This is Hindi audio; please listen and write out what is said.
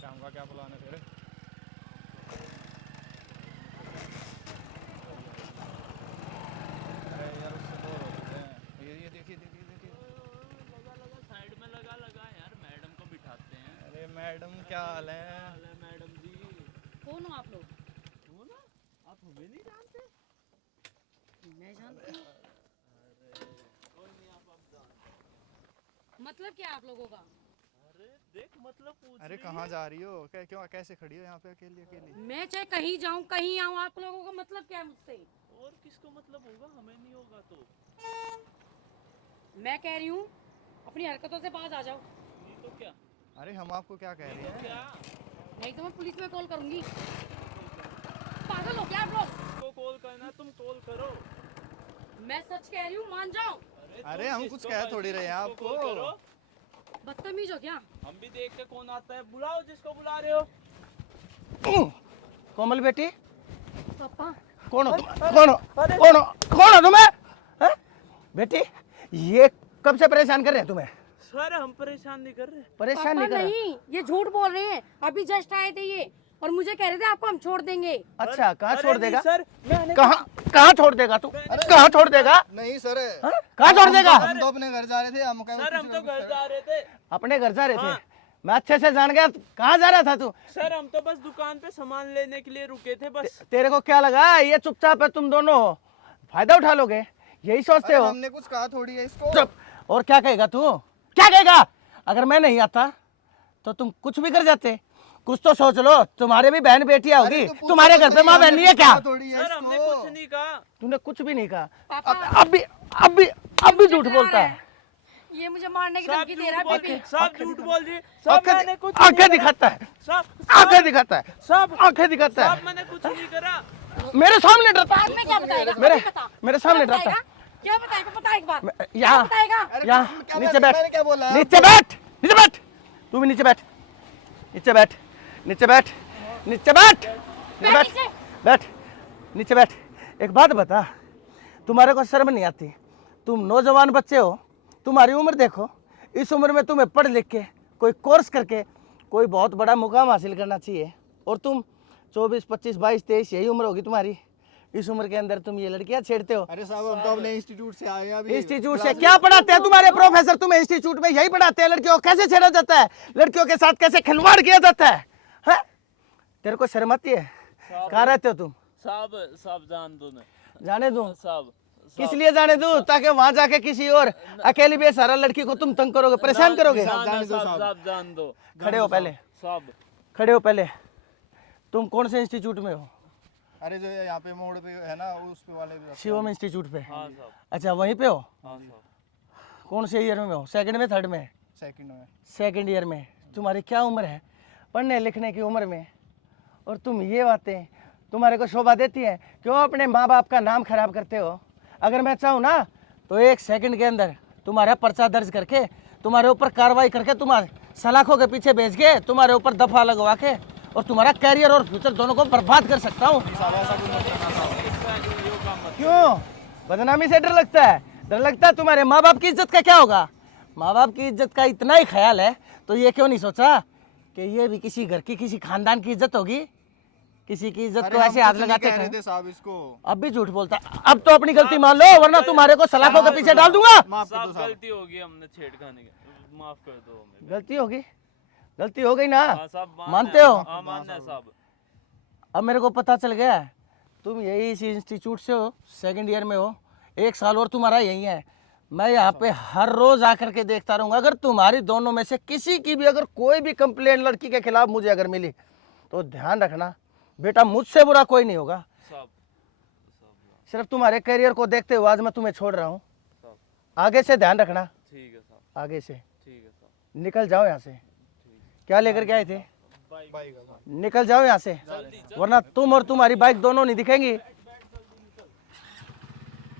शाम का क्या प्लान है फिर? अरे यार उससे बोर हो चुके हैं। ये देखिए देखिए देखिए। लगा लगा साइड में लगा लगा यार, मैडम को बिठाते हैं। अरे मैडम क्या हाल है? अरे मैडम जी, कौन हो आप लोग? हो ना, आप हमें नहीं जानते? मैं जानती हूँ। अरे कोई नहीं, आप अब जानते हो। मतलब क्या है आप लोगों का? अरे देख, मतलब पूछ अरे रही कहाँ है। जा रही हो? क्यों कैसे खड़ी हो यहाँ पे अकेली अकेली? मैं चाहे कहीं जाऊँ कहीं आऊँ, आप लोगों का मतलब क्या है मुझसे? और किसको मतलब होगा, हमें नहीं होगा तो? मैं कह रही हूँ अपनी हरकतों से बाज आ जाओ, नहीं तो क्या? अरे हम आपको क्या कह नहीं रहे तो हैं? क्या? नहीं तो मैं पुलिस में कॉल करूंगी। कॉल करो। पागल हो क्या आप लोग? किसको कॉल करना, तुम कॉल करो। मैं सच कह रही हूँ, मान जाओ। अरे तुम हम कुछ जिसको कह मर्जी थोड़ी रहे हैं उसको आपको। कॉल करो। बदतमीज हो क्या? हम भी देखते कौन आता है, बुलाओ जिसको बुला रहे हो। कोमल बेटी, पापा कौन हो तुम? कौन हो? कौन हो? कौन हो तुम्हें? हैं? बेटी, ये कब से परेशान कर रहे हैं तुम्हें? सर हम परेशान नहीं कर रहे। परेशान पापा नहीं कर रहा। नहीं, ये झूठ बोल रहे हैं। अभी जस्ट आए थे ये और मुझे कह रहे थे आपको हम छोड़ देंगे। अच्छा, कहाँ अरे छोड़ नहीं देगा? सर, मैंने कहाँ कहाँ छोड़ देगा तू? कहाँ छोड़ देगा? नहीं सर। हाँ? कहाँ छोड़ देगा? हम तो अपने घर जा रहे थे। सर हम तो घर जा रहे थे। अपने घर जा रहे थे। हाँ। मैं अच्छे से जान गया। कहाँ जा रहा था तू? सर हम तो बस दुकान पे सामान लेने के लिए रुके थे बस। तेरे को क्या लगा ये चुपचाप है, तुम दोनों फायदा उठा लोगे? यही सोचते हो? हमने कुछ कहा थोड़ी है इसको। चुप। और क्या कहेगा तू? क्या कहेगा? अगर मैं नहीं आता तो तुम कुछ भी कर जाते। कुछ तो सोच लो, तुम्हारे भी बहन बेटियां होगी। तो पूछो तुम्हारे तो घर पे सही, माँ बहन हमने नहीं है कुछ क्या? कहा थोड़ी है सर हमने इसको। कुछ नहीं कहा। तूने कुछ भी नहीं कहा। पापा अब भी झूठ बोलता है। ये मुझे मारने की सब धमकी दे रहा झूठ है बोल, बेबी। सब झूठ बोल रही। सब मैंने कुछ नहीं आंखें करा। दिखाता है, सब आंखें दिखाता है, सब आंखें दिखाता सब है। मैंने कुछ नहीं करा। मेरे सामने डरता बाद है। में क्या बताएगा? मेरे अभी बता। मेरे सामने क्या डरता है। बताएगा? क्या बताएगा? बता एक बार। क्या यहाँ बताएगा? यहाँ क्या नीचे बैठ, मैंने क्या बोला है नीचे बैठ, नीचे बैठ। तू भी नीचे बैठ, नीचे बैठ, नीचे बैठ, नीचे बैठ, नीचे बैठ, नीचे। बैठ, नीचे बैठ। एक बात बता, तुम्हारे को शर्म नहीं आती? तुम नौजवान बच्चे हो, तुम्हारी उम्र देखो। इस उम्र में तुम्हें पढ़ लिख के कोई कोर्स करके कोई बहुत बड़ा मुकाम हासिल करना चाहिए, और तुम 24, 25, 22, 23 यही उम्र होगी तुम्हारी। इस उम्र के अंदर तुम ये लड़कियां छेड़ते हो। अरे साहब हम तो अपने इंस्टीट्यूट से आए हैं अभी। इंस्टीट्यूट से क्या पढ़ाते हैं तुम्हारे प्रोफेसर? तुम्हें इंस्टीट्यूट में यही पढ़ाते हैं लड़कियों को कैसे छेड़ा जाता है, लड़कियों के साथ कैसे खिलवाड़ किया जाता है? हैं? तेरे को शर्म आती है? कहाँ रहते हो तुम? सब सब जान दो ना। जाने दूं? सब किस लिए जाने दूं? ताकि वहां जाके किसी और अकेली बेसहारा लड़की को तुम तंग करोगे, परेशान करोगे। सब जान दो। खड़े हो पहले, सब खड़े हो पहले। तुम कौन से इंस्टीट्यूट में हो? अरे जो यहाँ पे मोड़ पे है ना, उस पे वाले भी शिवम इंस्टीट्यूट पे? हाँ सब। अच्छा, वहीं पे हो? हाँ सब। कौन से ईयर में हो? सेकंड में, थर्ड में? सेकंड में। सेकंड ईयर में। तुम्हारी क्या उम्र है पढ़ने लिखने की उम्र में? और तुम ये बातें तुम्हारे को शोभा देती है? क्यों अपने माँ बाप का नाम खराब करते हो? अगर मैं चाहूँ ना तो 1 सेकंड के अंदर तुम्हारा पर्चा दर्ज करके तुम्हारे ऊपर कार्रवाई करके तुम्हारे सलाखों के पीछे भेज के तुम्हारे ऊपर दफा लगवा के और तुम्हारा कैरियर और फ्यूचर दोनों को बर्बाद कर सकता हूँ। क्यों? बदनामी से डर लगता है? डर लगता है? तुम्हारे माँ बाप की इज्जत का क्या होगा? माँ बाप की इज्जत का इतना ही ख्याल है तो ये क्यों नहीं सोचा कि ये भी किसी घर की, किसी खानदान की इज्जत होगी? किसी की इज्जत को ऐसे हाथ लगाते थे। साहब इसको अब भी झूठ बोलता है। अब तो अपनी गलती मान लो, वरना तुम्हारे को सलाखों के पीछे डाल दूंगा। माफ कर दो सब साहब। गलती होगी, हमने छेड़खानी की, माफ कर दो हमें। गलती होगी, गलती हो गई ना? हाँ सब मानते हो? हाँ मानना है सब। अब मेरे को पता चल गया है तुम यही इसी इंस्टीट्यूट से हो, सेकंड ईयर में हो। 1 साल और तुम्हारा यही है। मैं यहाँ पे हर रोज आकर के देखता रहूँगा। अगर तुम्हारी दोनों में से किसी की भी अगर कोई भी कंप्लेंट लड़की के खिलाफ मुझे अगर मिली तो ध्यान रखना बेटा, मुझसे बुरा कोई नहीं होगा। सब सिर्फ तुम्हारे करियर को देखते हुए आज मैं तुम्हें छोड़ रहा हूँ। सब आगे से ध्यान रखना, ठीक है सब। आगे से ठीक है सब। निकल जाओ यहाँ से। क्या लेकर के आए थे? बाइक। निकल जाओ यहाँ से, वरना तुम और तुम्हारी बाइक दोनों नहीं दिखेंगी।